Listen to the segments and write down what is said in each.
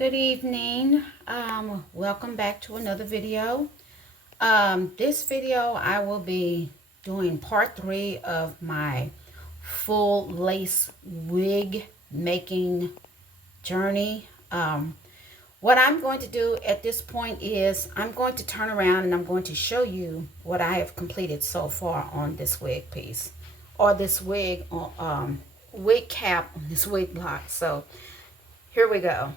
Good evening. Welcome back to another video. This video I will be doing part 3 of my full lace wig making journey. What I'm going to do at this point is I'm going to turn around and I'm going to show you what I have completed so far on this wig piece, or this wig wig cap on this wig block. So here we go.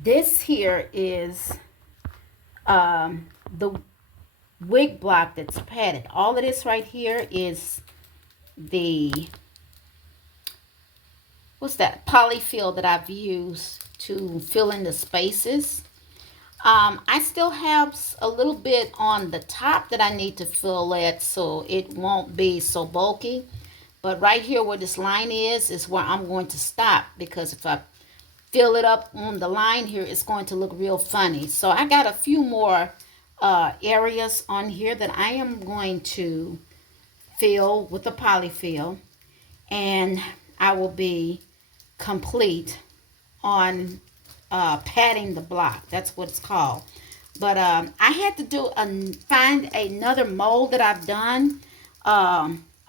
This here is the wig block that's padded. All of this right here is the, what's that, polyfill that I've used to fill in the spaces. I still have a little bit on the top that I need to fill it so it won't be so bulky. But right here where this line is where I'm going to stop, because if I fill it up on the line here, it's going to look real funny. So I got a few more areas on here that I am going to fill with the polyfill, and I will be complete on padding the block. That's what it's called. But I had to find another mold that I've done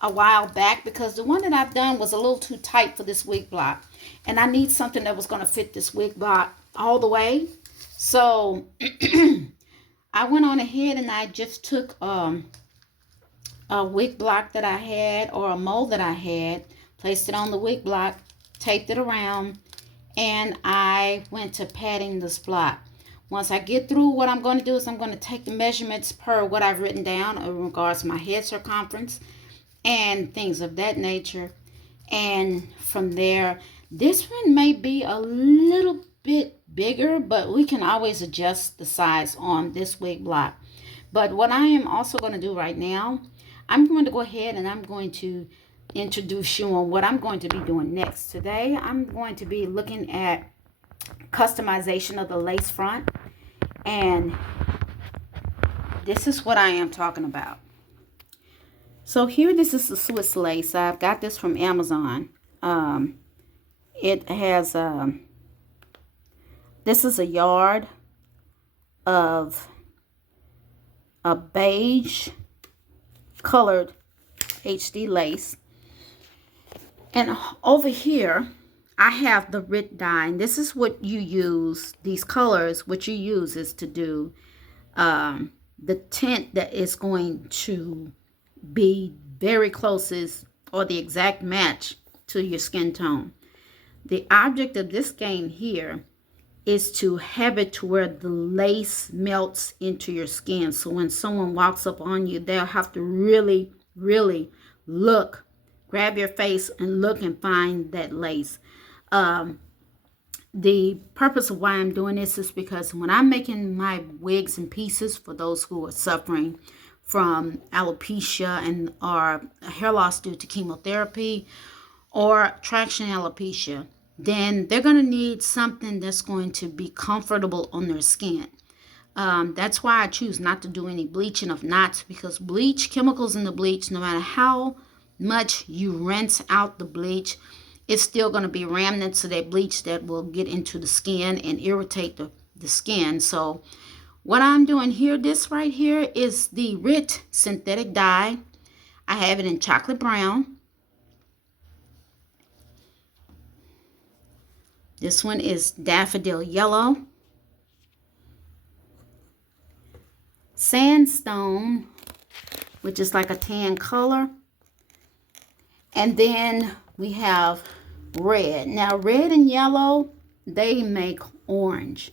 a while back, because the one that I've done was a little too tight for this wig block, and I need something that was going to fit this wig block all the way. So I went on ahead and I just took a wig block that I had, or a mold that I had, placed it on the wig block, taped it around, and I went to padding this block. Once I get through, what I'm going to do is I'm going to take the measurements per what I've written down in regards to my head circumference and things of that nature. And from there, this one may be a little bit bigger, but we can always adjust the size on this wig block. But what I am also going to do right now, I'm going to go ahead and I'm going to introduce you on what I'm going to be doing next. Today, I'm going to be looking at customization of the lace front, and this is what I am talking about. So here, this is the Swiss lace. I've got this from Amazon. It has, this is a yard of a beige colored HD lace. And over here, I have the Rit-Dye. And this is what you use, these colors, what you use is to do the tint that is going to be very closest or the exact match to your skin tone. The object of this game here is to have it to where the lace melts into your skin. So when someone walks up on you, they'll have to really, really look, grab your face and look and find that lace. The purpose of why I'm doing this is because when I'm making my wigs and pieces for those who are suffering from alopecia and or hair loss due to chemotherapy or traction alopecia, then they're going to need something that's going to be comfortable on their skin. That's why I choose not to do any bleaching of knots, because bleach, chemicals in the bleach, no matter how much you rinse out the bleach, it's still going to be remnants of that bleach that will get into the skin and irritate the skin. So what I'm doing here, this right here is the Rit synthetic dye. I have it in chocolate brown. This one is daffodil yellow. Sandstone, which is like a tan color. And then we have red. Now red and yellow, they make orange.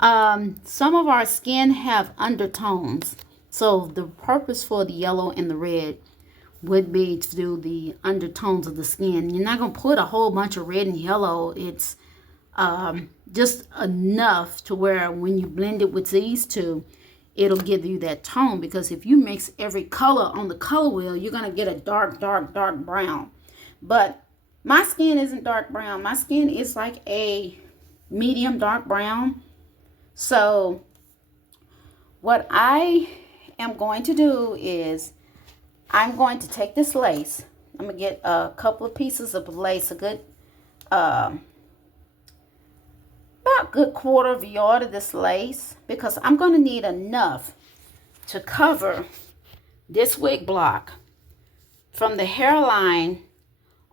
Some of our skin have undertones, so the purpose for the yellow and the red would be to do the undertones of the skin. You're not going to put a whole bunch of red and yellow. It's just enough to where when you blend it with these two, it'll give you that tone. Because if you mix every color on the color wheel, you're going to get a dark brown. But my skin isn't dark brown. My skin is like a medium dark brown. So what I am going to do is I'm going to take this lace. I'm going to get a couple of pieces of lace, a good about a good quarter of a yard of this lace, because I'm going to need enough to cover this wig block from the hairline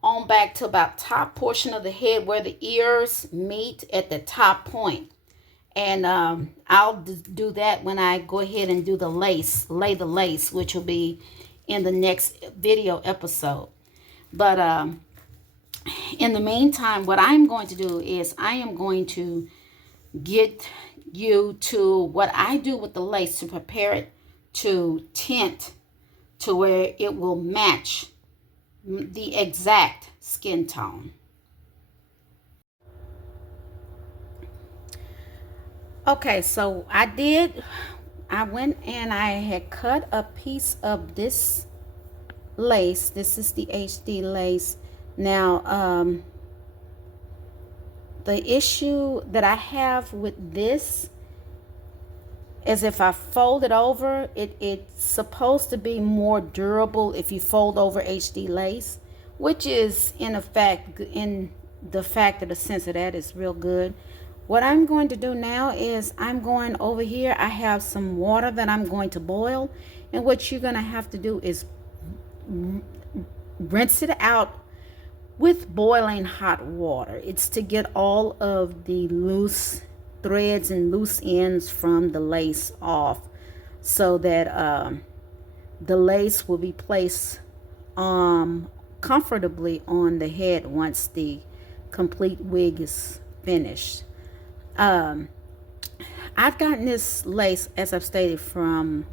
on back to about top portion of the head where the ears meet at the top point. And I'll do that when I go ahead and do the lace, lay the lace, which will be in the next video episode. But in the meantime, what I'm going to do is I am going to get you to what I do with the lace to prepare it to tint to where it will match the exact skin tone. Okay, so I went and I had cut a piece of this lace. This is the HD lace. Now, the issue that I have with this is if I fold it over, it's supposed to be more durable if you fold over HD lace, which is in the fact of the sense of that is real good. What I'm going to do now is I'm going over here. I have some water that I'm going to boil, and what you're going to have to do is rinse it out with boiling hot water. It's to get all of the loose threads and loose ends from the lace off, so that the lace will be placed comfortably on the head once the complete wig is finished. I've gotten this lace, as I've stated, from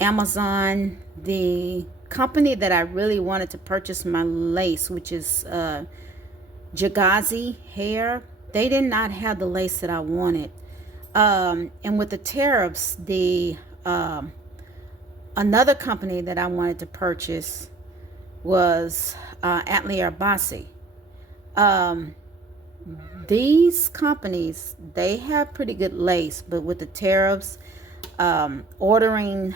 Amazon. The company that I really wanted to purchase my lace, which is Jagazi Hair, they did not have the lace that I wanted. And with the tariffs, the another company that I wanted to purchase was Atelier Bassi. These companies, they have pretty good lace, but with the tariffs, ordering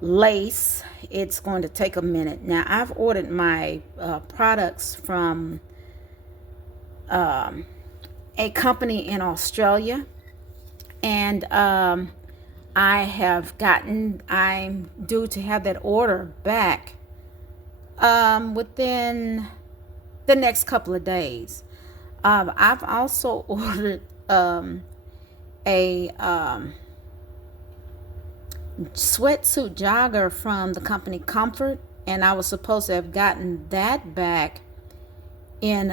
lace, it's going to take a minute. Now, I've ordered my products from a company in Australia, and I'm due to have that order back within the next couple of days. I've also ordered a sweatsuit jogger from the company Comfort, and I was supposed to have gotten that back in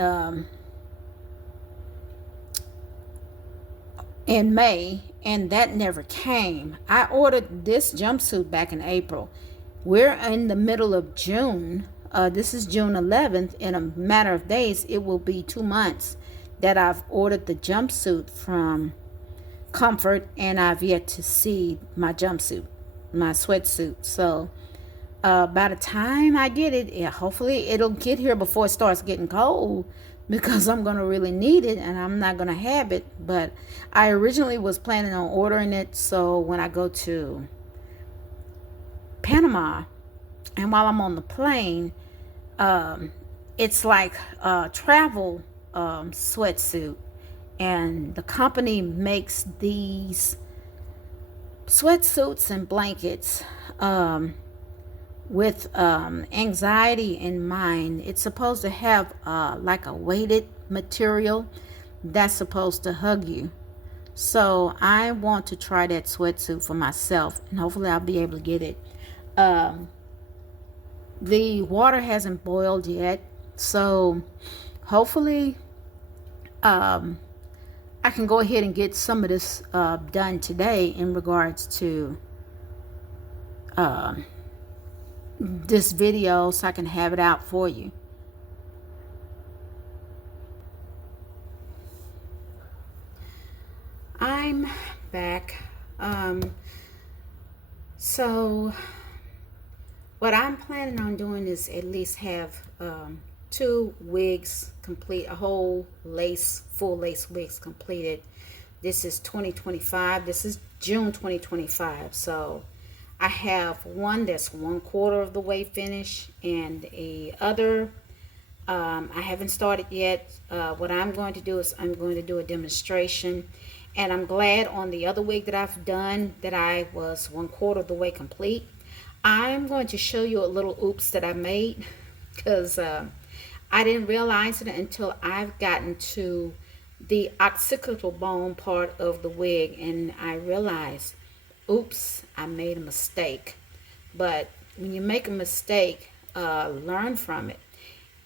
May, and that never came. I ordered this jumpsuit back in April. We're in the middle of June. This is June 11th. In a matter of days, it will be 2 months that I've ordered the jumpsuit from Comfort, and I've yet to see my jumpsuit, my sweatsuit. So by the time I get it, hopefully it'll get here before it starts getting cold, because I'm going to really need it, and I'm not going to have it. But I originally was planning on ordering it so when I go to Panama, and while I'm on the plane, it's like a travel sweatsuit, and the company makes these sweatsuits and blankets with anxiety in mind. It's supposed to have like a weighted material that's supposed to hug you. So I want to try that sweatsuit for myself, and hopefully I'll be able to get it. The water hasn't boiled yet, so hopefully I can go ahead and get some of this done today in regards to this video, so I can have it out for you. I'm back. So what I'm planning on doing is at least have 2 wigs complete, a whole lace, full lace wigs completed. This is 2025. This is June 2025. So I have one that's 1/4 of the way finished, and a other I haven't started yet. What I'm going to do is I'm going to do a demonstration. And I'm glad on the other wig that I've done that I was 1/4 of the way complete. I'm going to show you a little oops that I made because I didn't realize it until I've gotten to the occipital bone part of the wig, and I realized, oops, I made a mistake. But when you make a mistake, learn from it.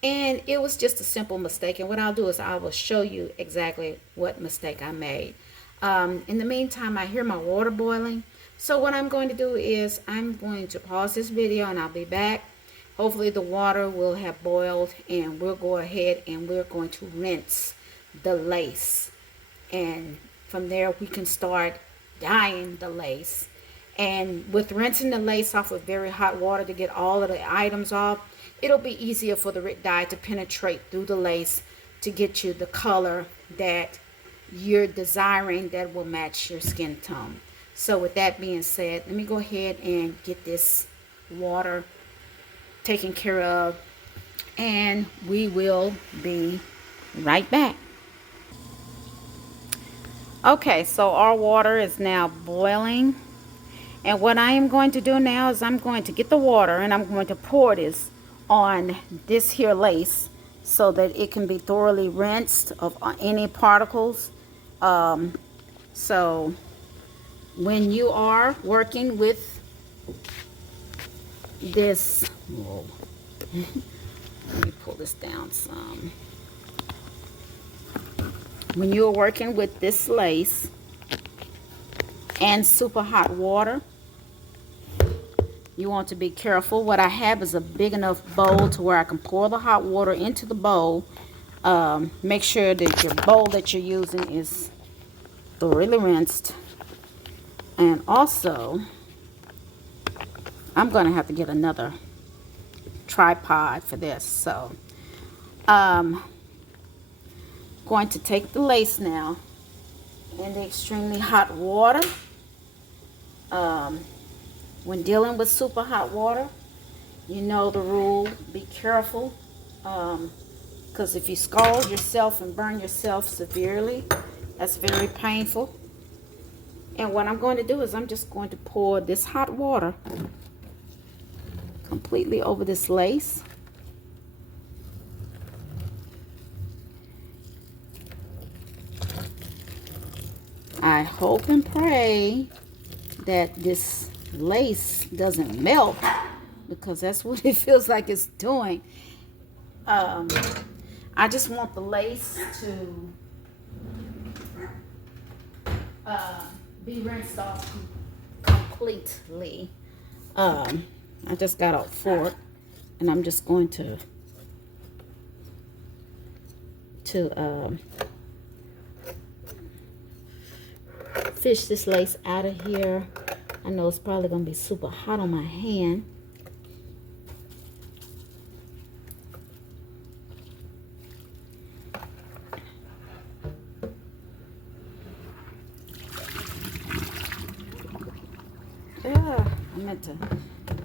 And it was just a simple mistake. And what I'll do is I will show you exactly what mistake I made. In the meantime, I hear my water boiling. So what I'm going to do is I'm going to pause this video and I'll be back. Hopefully the water will have boiled and we'll go ahead and we're going to rinse the lace. And from there we can start dyeing the lace. And with rinsing the lace off with very hot water to get all of the items off, it'll be easier for the Rit-Dye to penetrate through the lace to get you the color that you're desiring that will match your skin tone. So with that being said, let me go ahead and get this water taken care of, and we will be right back. Okay, so our water is now boiling, and what I am going to do now is I'm going to get the water and I'm going to pour this on this here lace so that it can be thoroughly rinsed of any particles. So when you are working with this, whoa, let me pull this down some. When you're working with this lace and super hot water, you want to be careful. What I have is a big enough bowl to where I can pour the hot water into the bowl. Make sure that your bowl that you're using is thoroughly rinsed. And also, I'm going to have to get another tripod for this. So, going to take the lace now in the extremely hot water. When dealing with super hot water, you know the rule, be careful, because if you scald yourself and burn yourself severely, that's very painful. And what I'm going to do is I'm just going to pour this hot water completely over this lace. I hope and pray that this lace doesn't melt, because that's what it feels like it's doing. I just want the lace to be rinsed off completely. I just got a fork and I'm just going to fish this lace out of here. I know it's probably going to be super hot on my hand. I meant to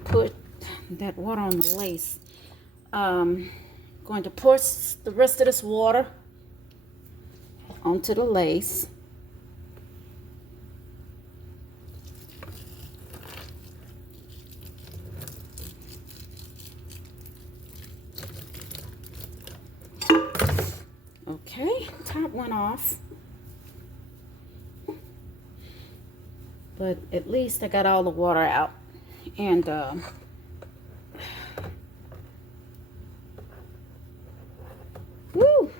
put that water on the lace. Going to pour the rest of this water onto the lace. Okay, top went off, but at least I got all the water out. And woo!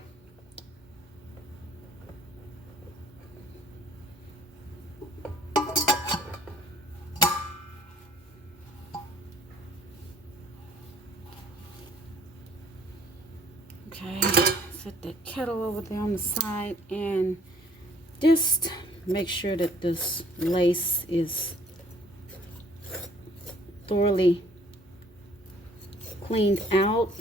Okay, set the kettle over there on the side and just make sure that this lace is thoroughly cleaned out.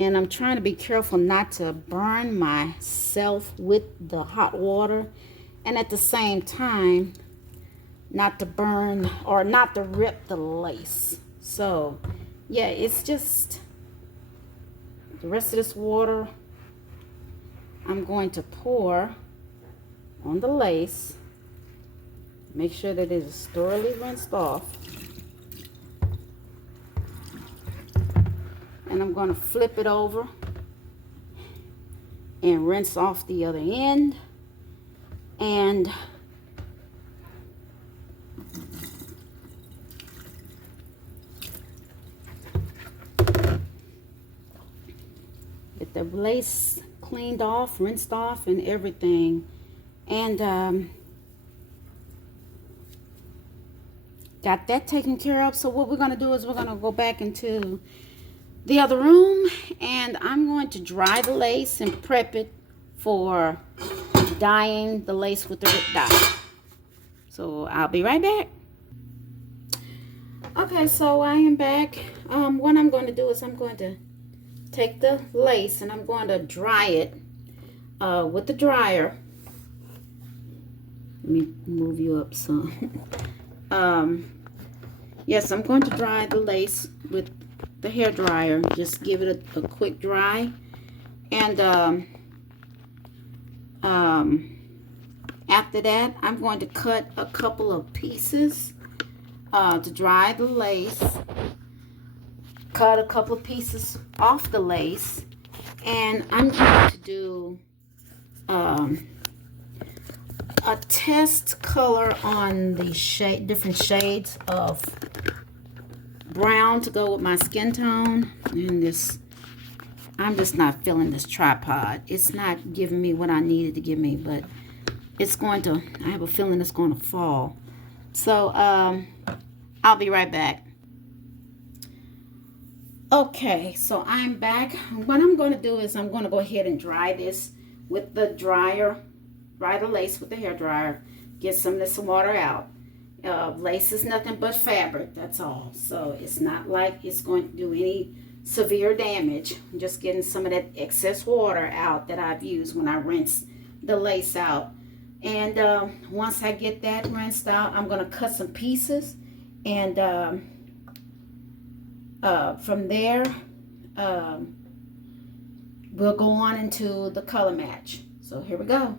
And I'm trying to be careful not to burn myself with the hot water, and at the same time not to burn or not to rip the lace. So yeah, it's just the rest of this water I'm going to pour on the lace. Make sure that it is thoroughly rinsed off. And I'm going to flip it over and rinse off the other end. And get the lace cleaned off, rinsed off, and everything. And got that taken care of. So what we're going to do is we're going to go back into the other room, and I'm going to dry the lace and prep it for dyeing the lace with the Rit-Dye. So I'll be right back. Okay, so I am back. What I'm going to do is I'm going to take the lace and I'm going to dry it with the dryer. Let me move you up some. Yes, I'm going to dry the lace with the hair dryer. Just give it a quick dry. And after that, I'm going to cut a couple of pieces to dry the lace. Cut a couple of pieces off the lace. And I'm going to do a test color on the different shades of brown to go with my skin tone. And this, I'm just not feeling this tripod. It's not giving me what I needed to give me, but it's going to, I have a feeling it's going to fall. So I'll be right back. Okay, so I'm back. What I'm going to do is I'm going to go ahead and dry this with the dryer. Dry the lace with the hair dryer. Get some of this water out. Lace is nothing but fabric, that's all. So it's not like it's going to do any severe damage. I'm just getting some of that excess water out that I've used when I rinse the lace out. And once I get that rinsed out, I'm going to cut some pieces. And from there, we'll go on into the color match. So here we go.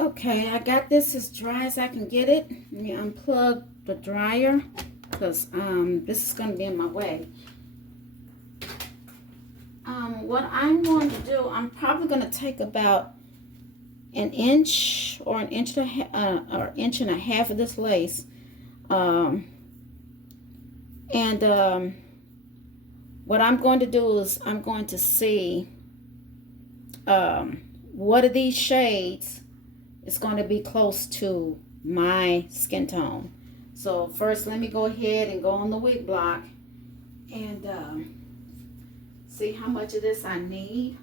Okay, I got this as dry as I can get it. Let me unplug the dryer because this is going to be in my way. What I'm going to do, I'm probably going to take about an inch or an inch and a half of this lace, what I'm going to do is I'm going to see what of these shades is going to be close to my skin tone. So first, let me go ahead and go on the wig block and see how much of this I need.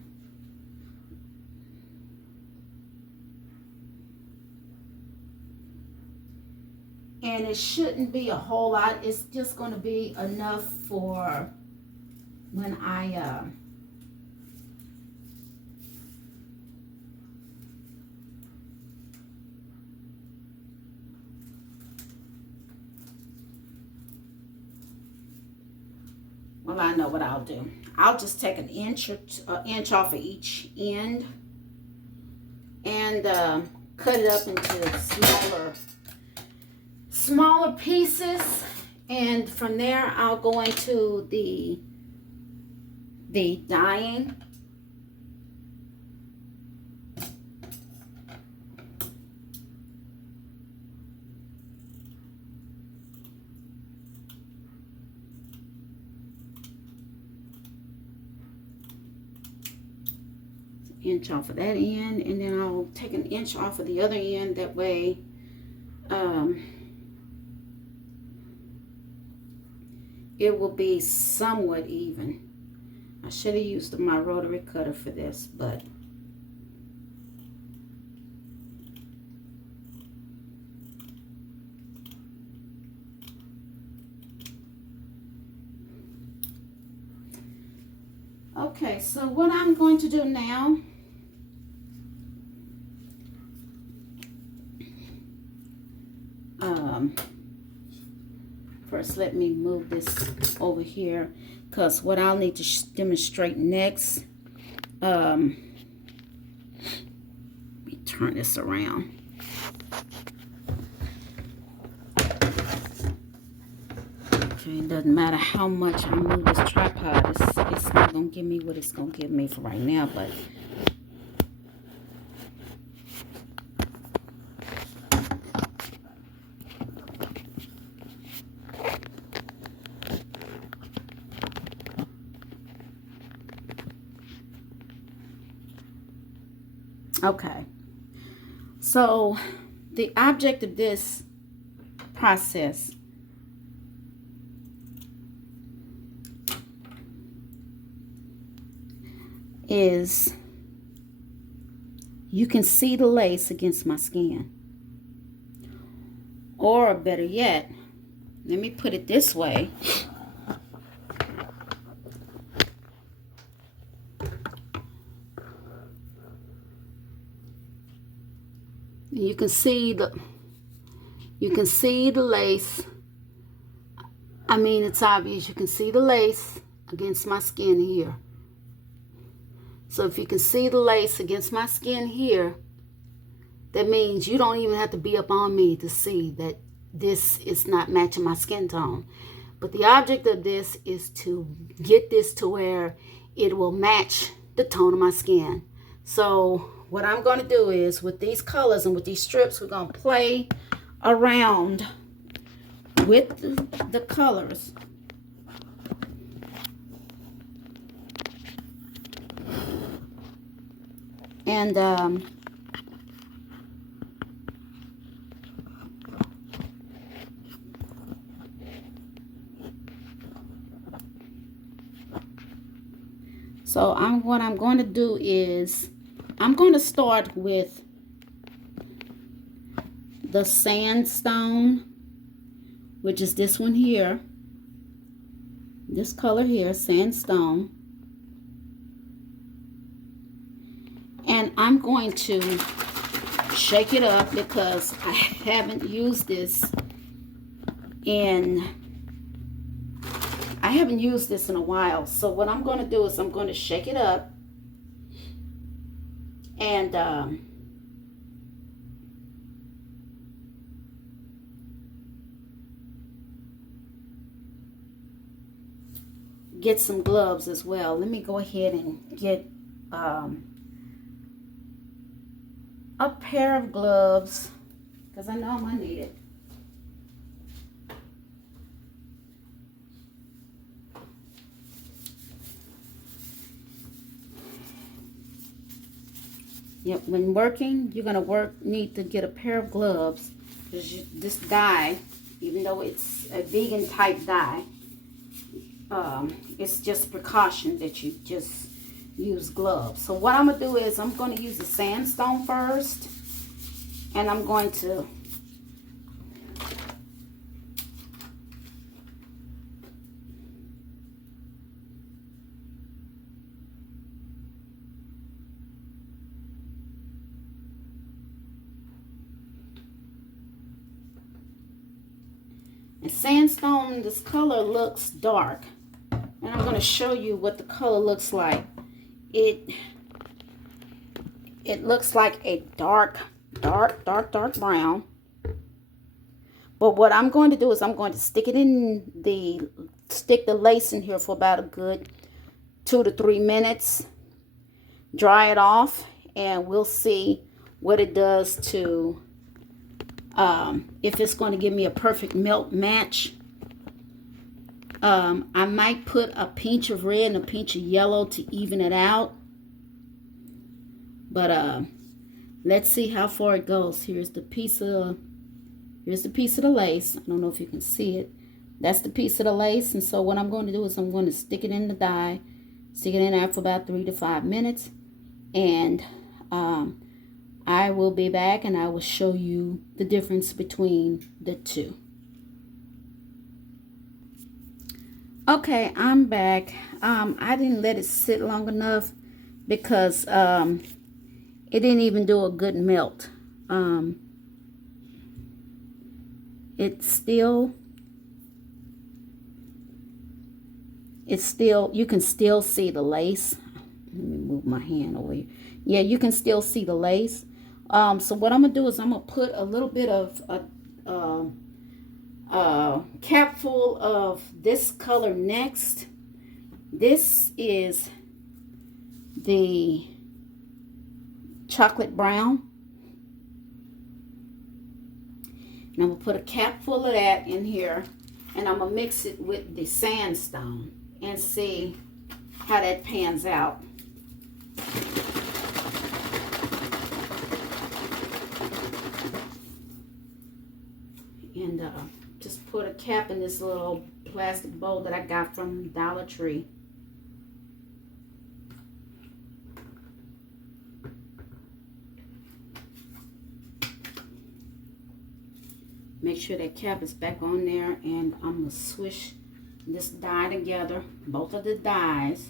And it shouldn't be a whole lot. It's just going to be enough for when I well, I know what I'll do. I'll just take an inch off of each end and cut it up into smaller pieces. And from there, I'll go into the dyeing. Inch off of that end, and then I'll take an inch off of the other end. That way it will be somewhat even. I should have used my rotary cutter for this, but okay. So what I'm going to do now, first let me move this over here, because what I'll need to demonstrate next, let me turn this around. Okay, it doesn't matter how much I move this tripod, it's not going to give me what it's going to give me for right now, but okay. So the object of this process is, you can see the lace against my skin, or better yet, let me put it this way. You can see the lace. I mean, it's obvious. You can see the lace against my skin here. So if you can see the lace against my skin here, that means you don't even have to be up on me to see that this is not matching my skin tone. But the object of this is to get this to where it will match the tone of my skin. So what I'm going to do is, with these colors and with these strips, we're going to play around with the colors. And so what I'm going to do is, I'm going to start with the sandstone, which is this one here, this color here, sandstone. And I'm going to shake it up because I haven't used this in a while. So what I'm going to do is I'm going to shake it up and get some gloves as well. Let me go ahead and get a pair of gloves, because I know I'm gonna need it. Yep, when working, you're gonna need to get a pair of gloves, because this dye, even though it's a vegan type dye, it's just a precaution that you just use gloves. So what I'm gonna do is, I'm gonna use the sandstone first, and I'm going to And sandstone, this color looks dark. And I'm going to show you what the color looks like. It looks like a dark brown. But what I'm going to do is I'm going to stick the lace in here for about a good 2 to 3 minutes. Dry it off, and we'll see what it does to, if it's going to give me a perfect melt match. I might put a pinch of red and a pinch of yellow to even it out. But let's see how far it goes. Here's the piece of the lace. I don't know if you can see it. That's the piece of the lace. And so what I'm going to do is I'm going to stick it in the dye. Stick it in there for about 3 to 5 minutes. And I will be back and I will show you the difference between the two. Okay, I'm back. I didn't let it sit long enough because it didn't even do a good melt. It's still, you can still see the lace. Let me move my hand away. Yeah, you can still see the lace. So what I'm gonna do is I'm gonna put a little bit of a cap full of this color next. This is the chocolate brown. And I'm gonna put a cap full of that in here, and I'm gonna mix it with the sandstone and see how that pans out. And just put a cap in this little plastic bowl that I got from Dollar Tree. Make sure that cap is back on there, and I'm going to swish this dye together, both of the dyes,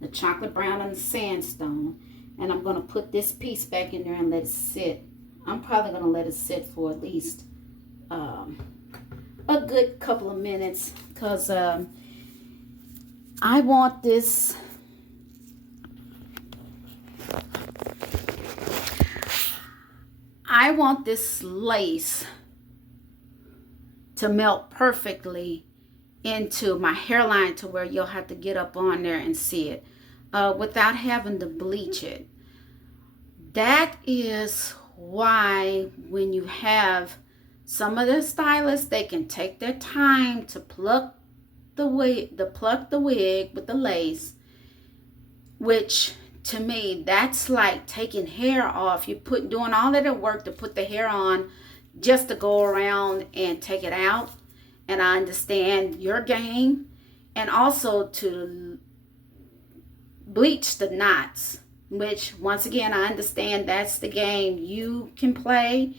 the chocolate brown and the sandstone, and I'm going to put this piece back in there and let it sit. I'm probably going to let it sit for at least a good couple of minutes, because I want this lace to melt perfectly into my hairline to where you'll have to get up on there and see it without having to bleach it. That is why when you have some of the stylists, they can take their time to pluck the wig with the lace, which to me, that's like taking hair off. You doing all of the work to put the hair on just to go around and take it out. And I understand your game, and also to bleach the knots, which once again, I understand that's the game you can play.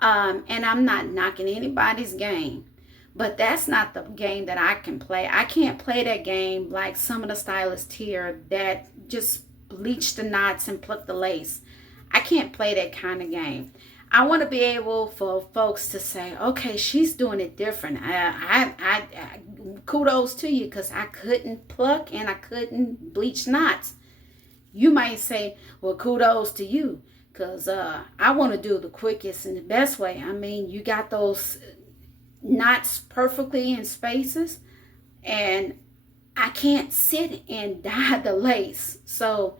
And I'm not knocking anybody's game, but that's not the game that I can play. I can't play that game like some of the stylists here that just bleach the knots and pluck the lace. I can't play that kind of game. I want to be able for folks to say, okay, she's doing it different. I kudos to you, because I couldn't pluck and I couldn't bleach knots. You might say, well, kudos to you, because I want to do the quickest and the best way. I mean, you got those knots perfectly in spaces, and I can't sit and dye the lace. So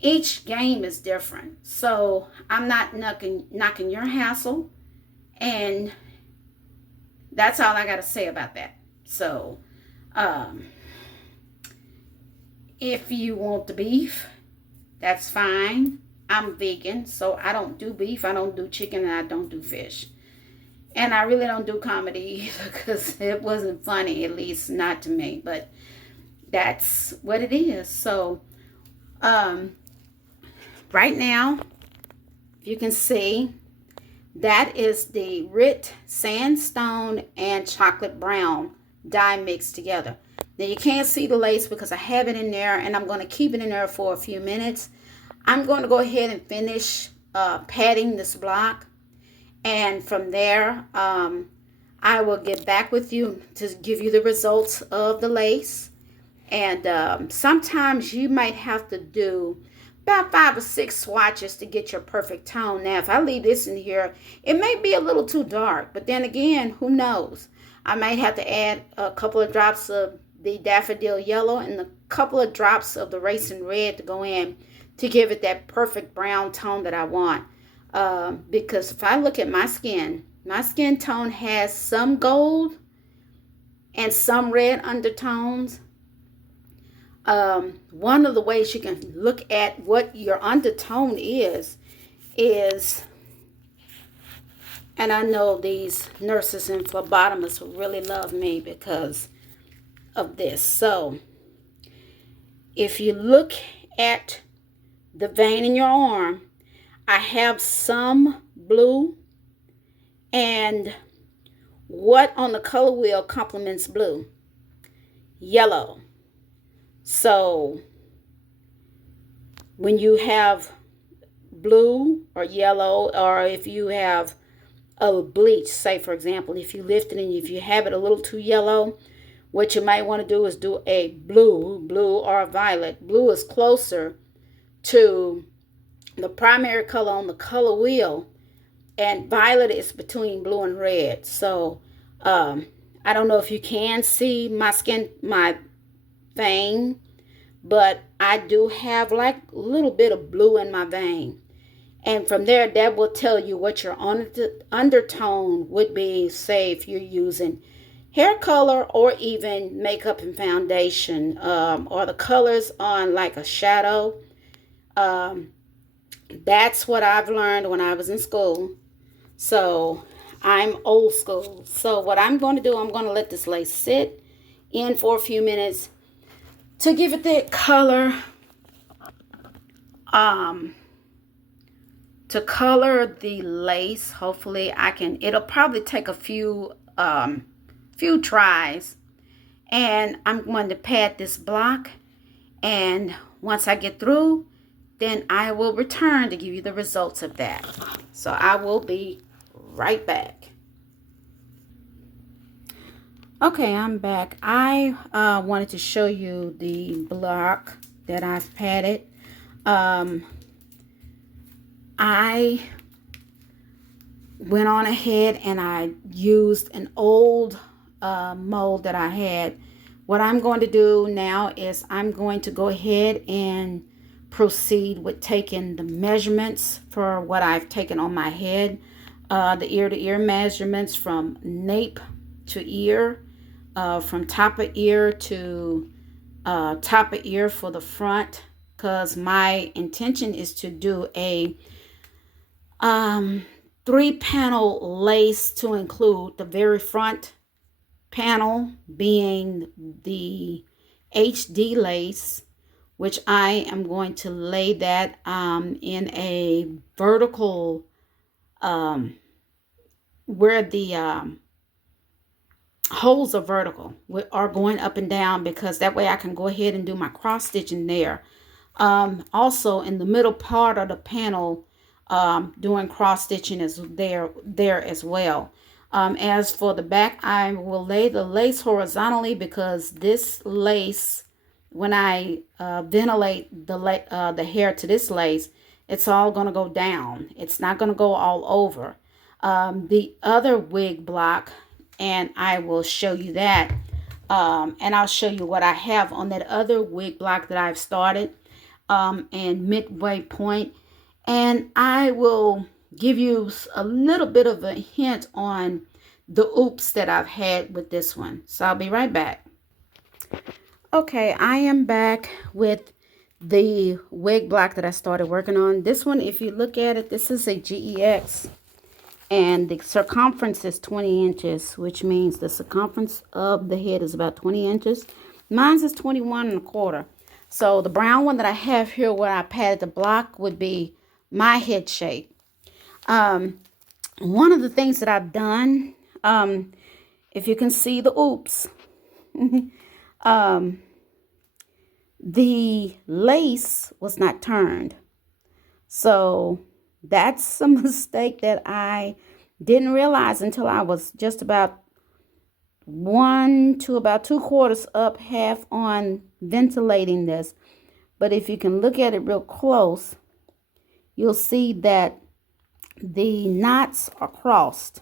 each game is different. So I'm not knocking your hassle, and that's all I got to say about that. So if you want the beef, that's fine. I'm vegan, so I don't do beef, I don't do chicken, and I don't do fish. And I really don't do comedy either, because it wasn't funny, at least not to me. But that's what it is. So right now, if you can see, that is the Rit Sandstone and Chocolate Brown dye mixed together. Now you can't see the lace because I have it in there, and I'm going to keep it in there for a few minutes. I'm going to go ahead and finish patting this block, and from there I will get back with you to give you the results of the lace. And sometimes you might have to do about 5 or 6 swatches to get your perfect tone. Now, if I leave this in here, it may be a little too dark. But then again, who knows? I might have to add a couple of drops of the daffodil yellow and a couple of drops of the raisin red to go in to give it that perfect brown tone that I want. Because if I look at my skin tone has some gold and some red undertones. One of the ways you can look at what your undertone is, and I know these nurses and phlebotomists will really love me because of this. So, if you look at the vein in your arm, I have some blue, and what on the color wheel complements blue? Yellow. So when you have blue or yellow, or if you have a bleach, say for example, if you lift it and if you have it a little too yellow, what you might want to do is do a blue or a violet. Blue is closer to the primary color on the color wheel, and violet is between blue and red. So I don't know if you can see my vein, but I do have like a little bit of blue in my vein. And from there, that will tell you what your undertone would be, say if you're using hair color or even makeup and foundation, or the colors on like a shadow. That's what I've learned when I was in school. So I'm old school. So what I'm going to do, I'm going to let this lace sit in for a few minutes to give it that color. To color the lace, hopefully it'll probably take a few tries. And I'm going to pat this block. And once I get through, then I will return to give you the results of that. So I will be right back. Okay, I'm back. I wanted to show you the block that I've patted. I went on ahead and I used an old mold that I had. What I'm going to do now is I'm going to go ahead and proceed with taking the measurements for what I've taken on my head. The ear-to-ear measurements from nape to ear, from top of ear to top of ear for the front, because my intention is to do a 3-panel lace to include the very front panel being the HD lace, which I am going to lay that in a vertical, where the holes are vertical, are going up and down, because that way I can go ahead and do my cross stitching there. Also in the middle part of the panel, doing cross stitching is there as well. As for the back, I will lay the lace horizontally, because this lace, when I ventilate the hair to this lace, it's all going to go down. It's not going to go all over. The other wig block, and I will show you that, and I'll show you what I have on that other wig block that I've started, and midway point, and I will give you a little bit of a hint on the oops that I've had with this one. So I'll be right back. Okay, I am back with the wig block that I started working on. This one, if you look at it, this is a GEX, and the circumference is 20 inches, which means the circumference of the head is about 20 inches. Mine's is 21 1/4. So the brown one that I have here where I padded the block would be my head shape. One of the things that I've done, if you can see the oops, the lace was not turned. So that's a mistake that I didn't realize until I was just about 1 to about 2/4 up, half on ventilating this. But if you can look at it real close, you'll see that the knots are crossed.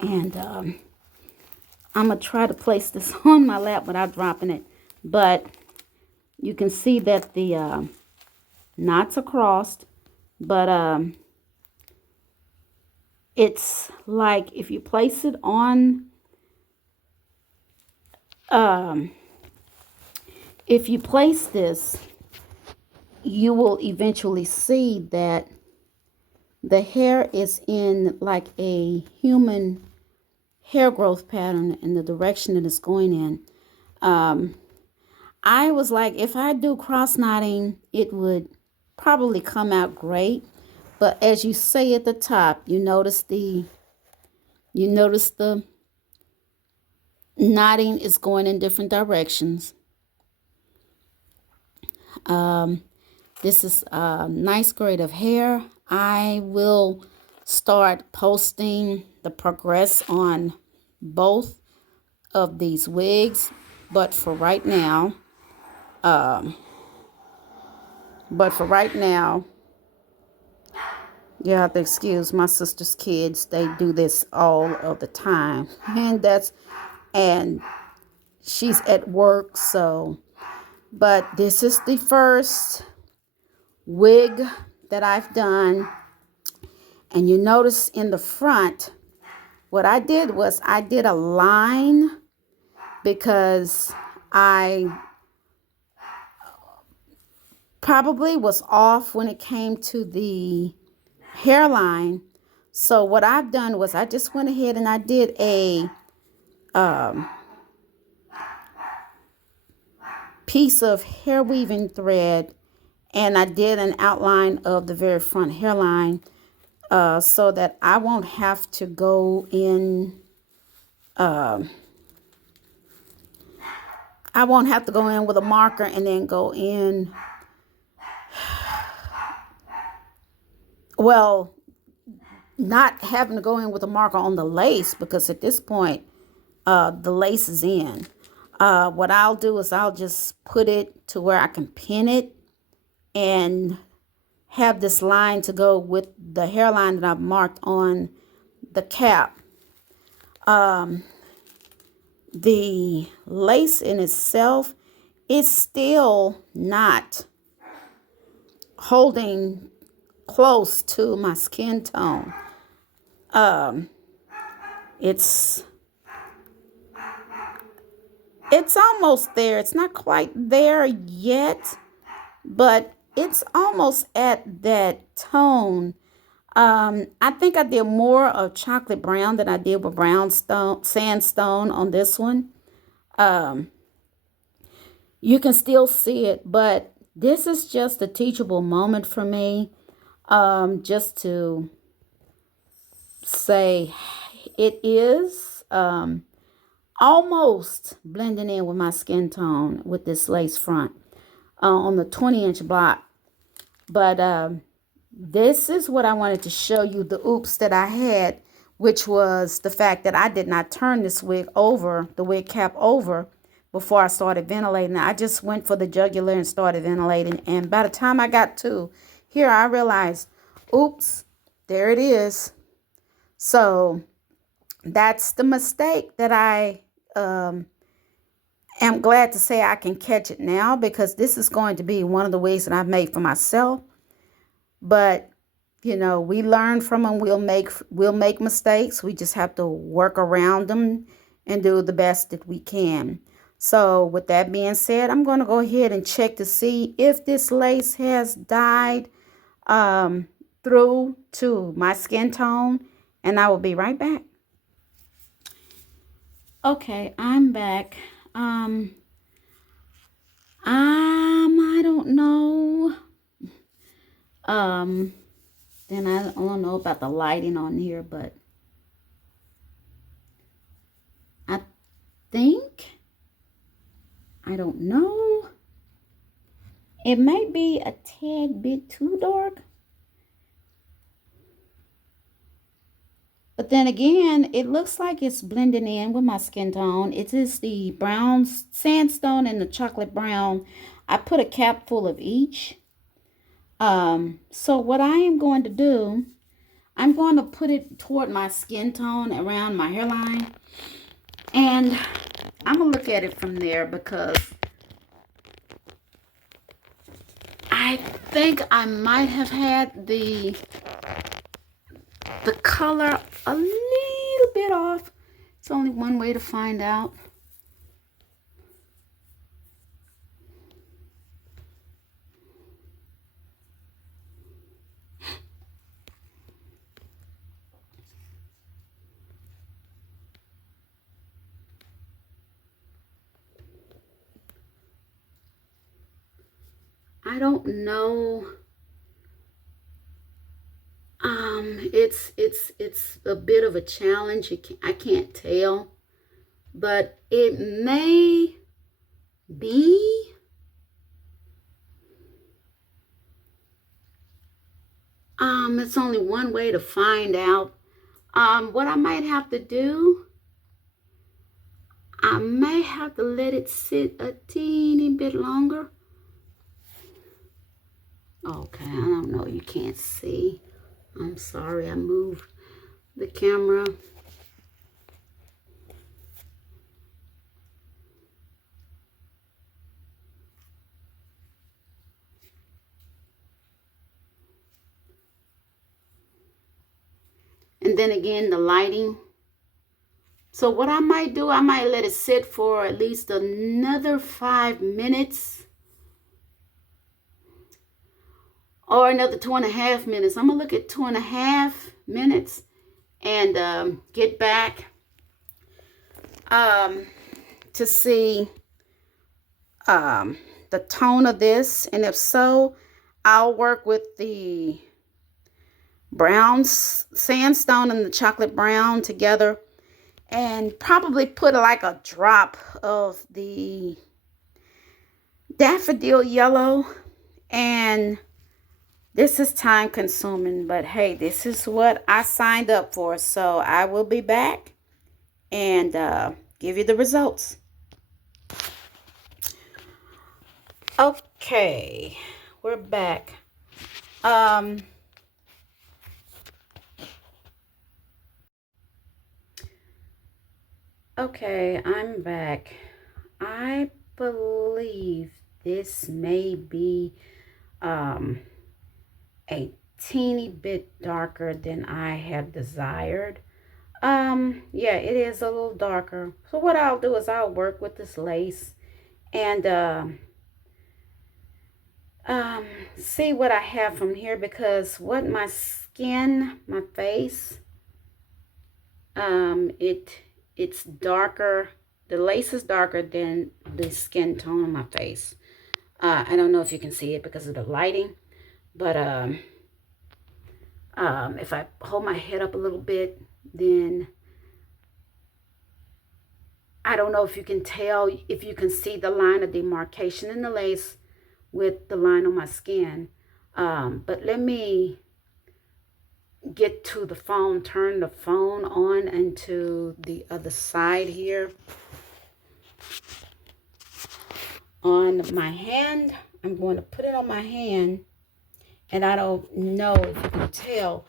And I'm going to try to place this on my lap without dropping it. But you can see that the knots are crossed. But it's like if you place it on, if you place this, you will eventually see that the hair is in like a human hair growth pattern in the direction that it's going in. I was like, if I do cross knotting, it would probably come out great. But as you say at the top, you notice the knotting is going in different directions. This is a nice grade of hair. I will start posting the progress on both of these wigs, but for right now, you have to excuse my sister's kids. They do this all of the time, and she's at work, so. But this is the first wig that I've done. And you notice in the front, what I did was I did a line because I probably was off when it came to the hairline. So what I've done was I just went ahead and I did a piece of hair weaving thread, and I did an outline of the very front hairline, so that I won't have to go in, I won't have to go in with a marker and then go in, well, not having to go in with a marker on the lace, because at this point, the lace is in. What I'll do is I'll just put it to where I can pin it and have this line to go with the hairline that I've marked on the cap. The lace in itself is still not holding close to my skin tone. It's almost there. It's not quite there yet, but it's almost at that tone. I think I did more of chocolate brown than I did with sandstone on this one. You can still see it, but this is just a teachable moment for me. Just to say it is almost blending in with my skin tone with this lace front on the 20-inch block. But this is what I wanted to show you, the oops that I had, which was the fact that I did not turn this wig over, the wig cap over, before I started ventilating. I just went for the jugular and started ventilating. And by the time I got to here, I realized, oops, there it is. So that's the mistake that I am glad to say I can catch it now, because this is going to be one of the wigs that I've made for myself. But, you know, we learn from them. We'll make mistakes. We just have to work around them and do the best that we can. So with that being said, I'm going to go ahead and check to see if this lace has dyed through to my skin tone, and I will be right back. Okay, I'm back. I don't know. Then I don't know about the lighting on here, but I think, I don't know. It might be a tad bit too dark. But then again, it looks like it's blending in with my skin tone. It is the brown sandstone and the chocolate brown. I put a cap full of each. So what I am going to do, I'm going to put it toward my skin tone around my hairline. And I'm going to look at it from there because I think I might have had the color a little bit off. It's only one way to find out. I don't know. It's a bit of a challenge. I can't tell, but it may be. It's only one way to find out. What I might have to do, I may have to let it sit a teeny bit longer. Okay, I don't know. You can't see. I'm sorry, I moved the camera. And then again, the lighting. So what I might do, I might let it sit for at least another 5 minutes. Or another 2.5 minutes. I'm going to look at 2.5 minutes and get back to see the tone of this. And if so, I'll work with the brown sandstone and the chocolate brown together and probably put like a drop of the daffodil yellow. And this is time consuming, but hey, this is what I signed up for. So I will be back and give you the results. Okay, we're back. Okay, I'm back. I believe this may be a teeny bit darker than I have desired. Yeah, it is a little darker. So what I'll do is I'll work with this lace and see what I have from here, because what my skin, my face, it's darker. The lace is darker than the skin tone on my face. I don't know if you can see it because of the lighting. But if I hold my head up a little bit, then I don't know if you can tell, if you can see the line of demarcation in the lace with the line on my skin. But let me get to the phone, turn the phone on and to the other side here. On my hand, I'm going to put it on my hand. And I don't know if you can tell,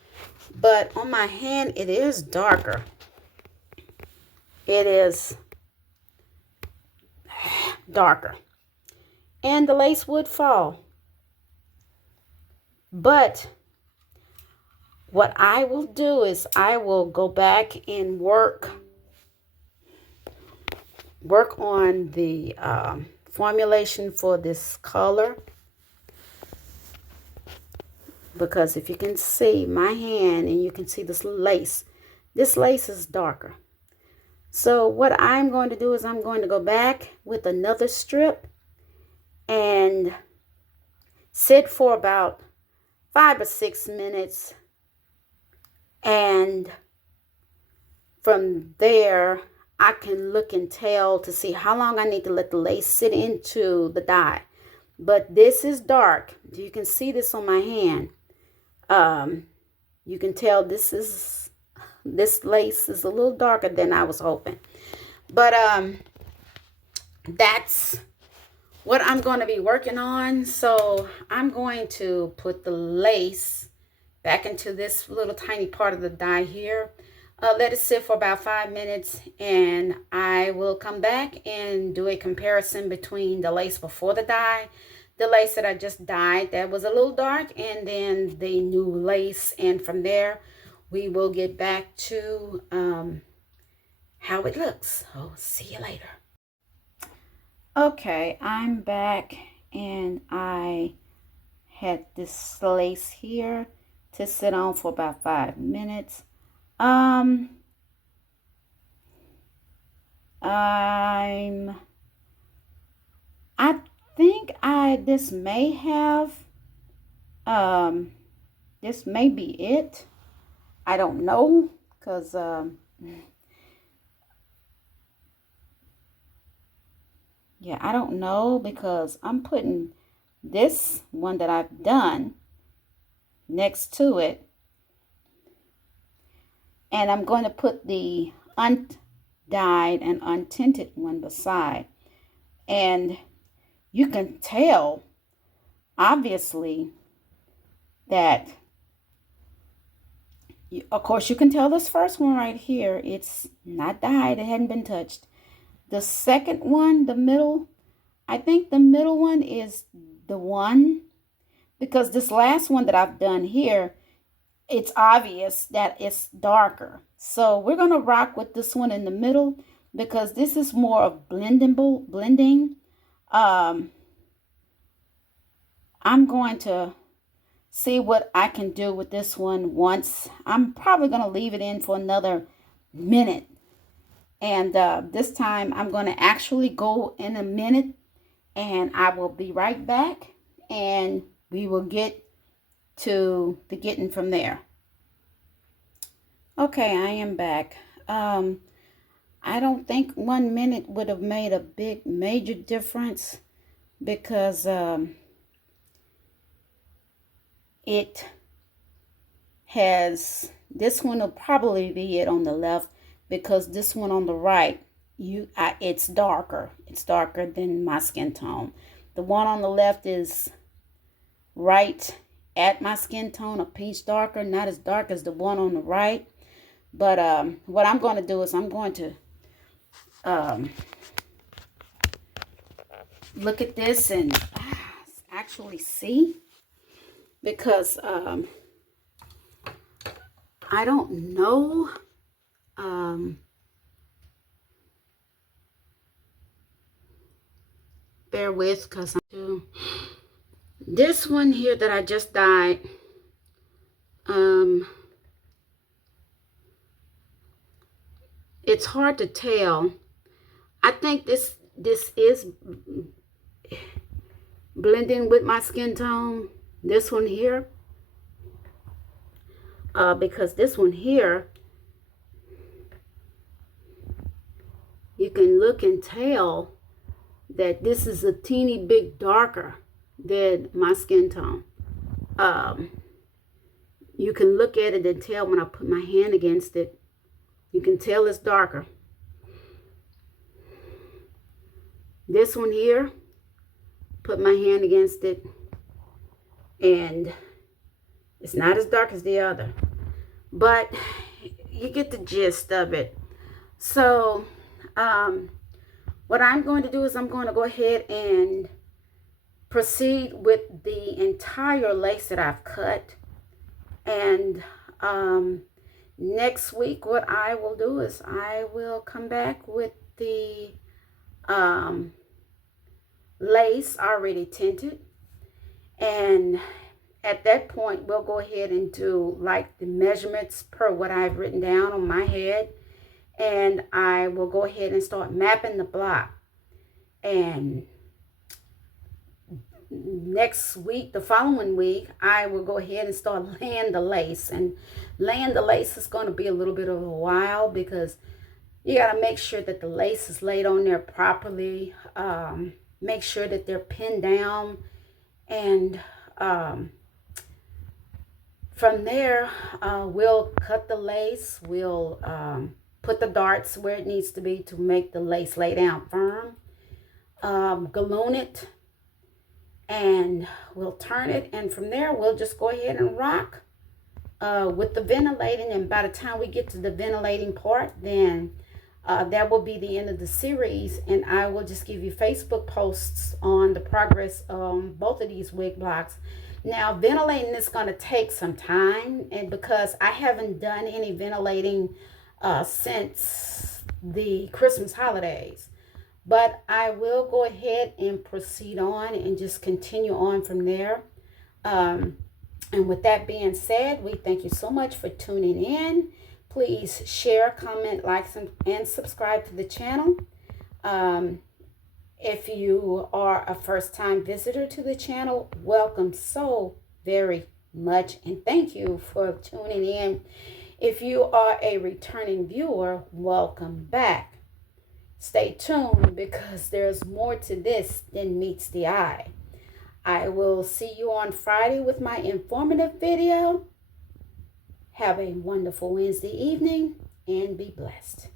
but on my hand, it is darker. It is darker. And the lace would fall. But what I will do is I will go back and work on the formulation for this color. Because if you can see my hand and you can see this lace is darker. So what I'm going to do is I'm going to go back with another strip and sit for about 5 or 6 minutes. And from there, I can look and tell to see how long I need to let the lace sit into the dye. But this is dark. You can see this on my hand. You can tell this is this lace is a little darker than I was hoping. But that's what I'm going to be working on. So I'm going to put the lace back into this little tiny part of the dye here. Let it sit for about 5 minutes, and I will come back and do a comparison between the lace before the dye, the lace that I just dyed that was a little dark, and then the new lace. And from there, we will get back to how it looks. So see you later. Okay, I'm back, and I had this lace here to sit on for about 5 minutes. I think this may have this may be it. I don't know, because yeah, I don't know, because I'm putting this one that I've done next to it, and I'm going to put the undyed and untinted one beside. And you can tell, obviously, that, of course, you can tell this first one right here, it's not dyed, it hadn't been touched. The second one, the middle, I think the middle one is the one, because this last one that I've done here, it's obvious that it's darker. So we're going to rock with this one in the middle, because this is more of blending. I'm going to see what I can do with this one once. I'm probably going to leave it in for another minute. And this time I'm going to actually go in a minute, and I will be right back, and we will get to the getting from there. Okay, I am back. I don't think 1 minute would have made a major difference, because it has, this one will probably be it on the left, because this one on the right, it's darker. It's darker than my skin tone. The one on the left is right at my skin tone, a peach darker, not as dark as the one on the right. But what I'm going to do is I'm going to look at this and actually see, because I don't know. Bear with, because I'm doing this one here that I just dyed. It's hard to tell. I think this is blending with my skin tone. This one here, because this one here, you can look and tell that this is a teeny bit darker than my skin tone. You can look at it and tell when I put my hand against it. You can tell it's darker. This one here, put my hand against it, and it's not as dark as the other, but you get the gist of it. So what I'm going to do is I'm going to go ahead and proceed with the entire lace that I've cut. And next week, what I will do is I will come back with the lace already tinted. And at that point, we'll go ahead and do like the measurements per what I've written down on my head. And I will go ahead and start mapping the block. And next week, the following week, I will go ahead and start laying the lace. And laying the lace is going to be a little bit of a while, because you got to make sure that the lace is laid on there properly. Make sure that they're pinned down. And From there, we'll cut the lace. We'll put the darts where it needs to be to make the lace lay down firm. Galloon it, and we'll turn it. And from there, we'll just go ahead and rock with the ventilating. And by the time we get to the ventilating part, then that will be the end of the series. And I will just give you Facebook posts on the progress on both of these wig blocks. Now, ventilating is going to take some time, and because I haven't done any ventilating since the Christmas holidays. But I will go ahead and proceed on and just continue on from there. And with that being said, we thank you so much for tuning in. Please share, comment, like, and subscribe to the channel. If you are a first-time visitor to the channel, welcome so very much. And thank you for tuning in. If you are a returning viewer, welcome back. Stay tuned because there's more to this than meets the eye. I will see you on Friday with my informative video. Have a wonderful Wednesday evening and be blessed.